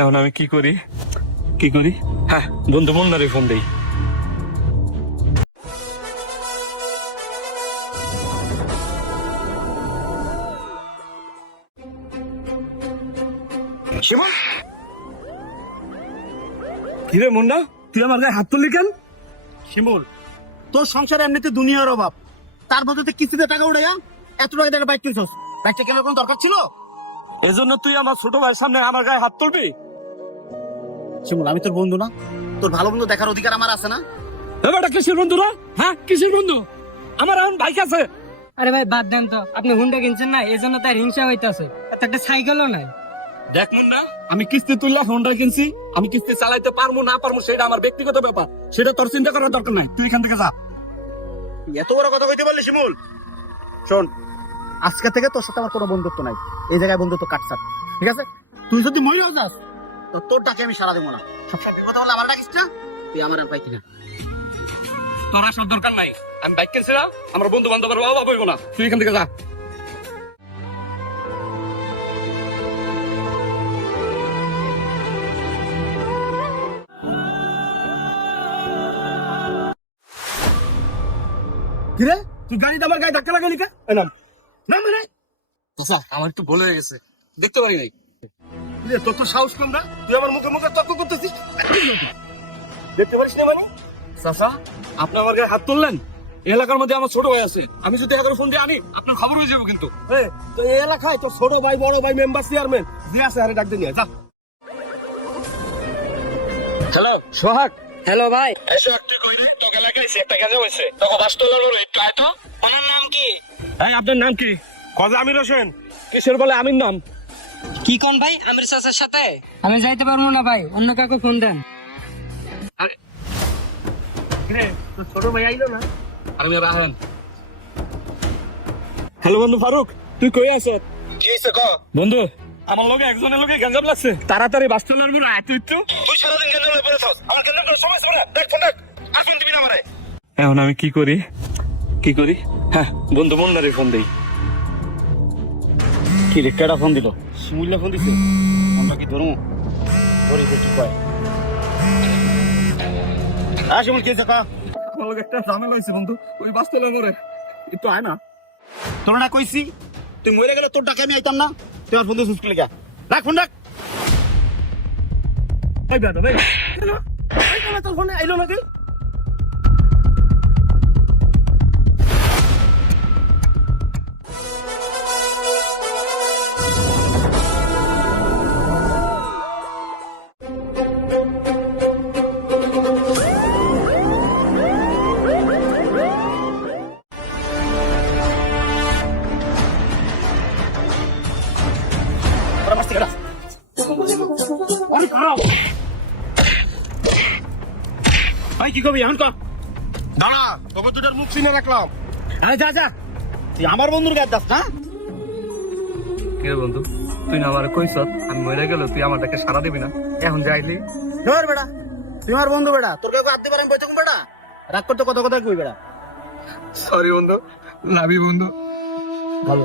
এখন আমি কি করি কি করি? হ্যাঁ, বন্ধু মুন্নারে ফোন দেই। শিমুল, কিরে মুন্না, তুই আমার গায়ে হাত তুললি কেন? শিমুল, তোর সংসারে এমনিতে দুনিয়ার অভাব, তার মধ্যে কিস্তিতে টাকা উঠে এত টাকা টাকা বাইক কিনছস। বাইকটা কেনার কোনো দরকার ছিল? এজন্য তুই আমার ছোট ভাইয়ের সামনে আমার গায়ে হাত তুলবি? শিমুল, আমি তোর বন্ধু না? তোর ভালো বন্ধু দেখার অধিকার আমার আছে না? এবারটা কিসের বন্ধু রা? হ্যাঁ, কিসের বন্ধু? আমার এখন বাইক আছে। আরে ভাই বাদ দেন তো, আপনি হুন্ডা কিনছেন না, এই জন্য তার হিংসা হইতেছে। একটা সাইকেলও নাই। দেখ মুন্না, আমি কিস্তি তুললে হোন্ডা কিনছি। আমি কিস্তি চালাইতে পারবো না পারবো সেটা আমার ব্যক্তিগত ব্যাপার, সেটা তোর চিন্তা করার দরকার নাই। তুই এখান থেকে যা। এত বড় কথা কইতে পারলি শিমুল? শোন, আজকে থেকে তোর সাথে আমার কোনো বন্ধুত্ব নাই। এই জায়গায় বন্ধুত্ব কাটছাট, ঠিক আছে? তুই যদি মহিলা যাস তো তোর ডাকে আমি সারা দেবো না। সব সত্যি কথা বলে আমার ডাকিস না, তুই আমার আর পাইতি না। তোর আসার দরকার নাই। আমি বাইক কিনছি না, আমার বন্ধু বান্ধবের অভাব হইব না। তুই এখান থেকে যা। কিরে, তুই গাড়িতে আমার গায়ে ধাক্কা লাগালি কে? এই নাম নাম রে। চাচা, আমার একটু ভুল হয়ে গেছে। দেখতে পারি নাই। তোর তো সাহস কম না, তুই আমার মুখে মুখে তর্ক করতেছিস। দেখতে পারিস না মানে? চাচা, আপনি আমার গায়ে হাত তুললেন। এই এলাকার মধ্যে আমার ছোট ভাই আছে, আমি যদি এগারো ফোন দিয়ে আনি আপনার খবর হয়ে যাবো কিন্তু। তো এই এলাকায় তোর ছোট ভাই, বড় ভাই, মেম্বার, চেয়ারম্যান যে আছে আরে ডাক দিয়ে নিয়ে যা। হ্যালো সোহাগ। হ্যালো ভাই, এই সোহাগ, তুই কই রে? তোকে এলাকায় একটা কাজে হয়েছে, তোকে বাস তোলানোর একটু আয় তো। আমার নাম কি? এই আপনার নাম কি? খাজা আমির হোসেন। কিসের বলে আমির নাম? কি কোন ভাই, আমির চাচার সাথে? আমি যাইতে পারবো না ভাই, অন্য কাউকে ফোন দেন। কিরে, তোর ছোট ভাই আইলো না? আমি রাহেন। হ্যালো বন্ধু ফারুক, তুই কই আছ? কি হইছে ক? বন্ধু, আমার লগে একজনের লগে গঞ্জাম লাগছে, তাড়াতাড়ি বাস তোলার পর আয় তুই তো। তুই সারাদিন কেন লয়ে পড়েছস? আমার কেন তোর সময় আছে না? দেখ ফোন দেখ। আর ফোন দিবি না আমারে। এখন আমি কি করি কি করি? হ্যাঁ, বন্ধু মুন্নারে ফোন দেই। কি রে, কেডা ফোন দিল? শিমুল্লা ফোন দিছে। আমরা কি ধরমু? ধরি দেখি কয়। শিমুল, কি হইছে ক? আমার লগে একটা ঝামেলা হইছে বন্ধু, ওই বাস তোলার পরে একটু আয় না। তোর না কইছি তুই মরে গেলে তোর ডাকে আমি আইতাম না। তুই আমার ফোন দিয়ে সুস্কুলে গা। রাখ ফোন রাখ। এই দাদা ভাই, তোর ফোনে আইলো নাকি? ভাই কি কবি এখন কর। দাঁড়া, তোকে দুটার মুখ চিনে রাখলাম। আরে যা যা, তুই আমার বন্ধুর গায়ে যাস না? কি রে বন্ধু, তুই না আমার কইছ আমি মরে গেল তুই আমারটাকে সারা দিবি না, এখন যাইলি? ধর বেটা, তুই আমার বন্ধু বেটা, তোর কাউকে আত্মীয় পারেন কই থাকুন বেটা? রাগ করতে কত কথা কই বেটা? সরি বন্ধু, লাভি বন্ধু। ভালো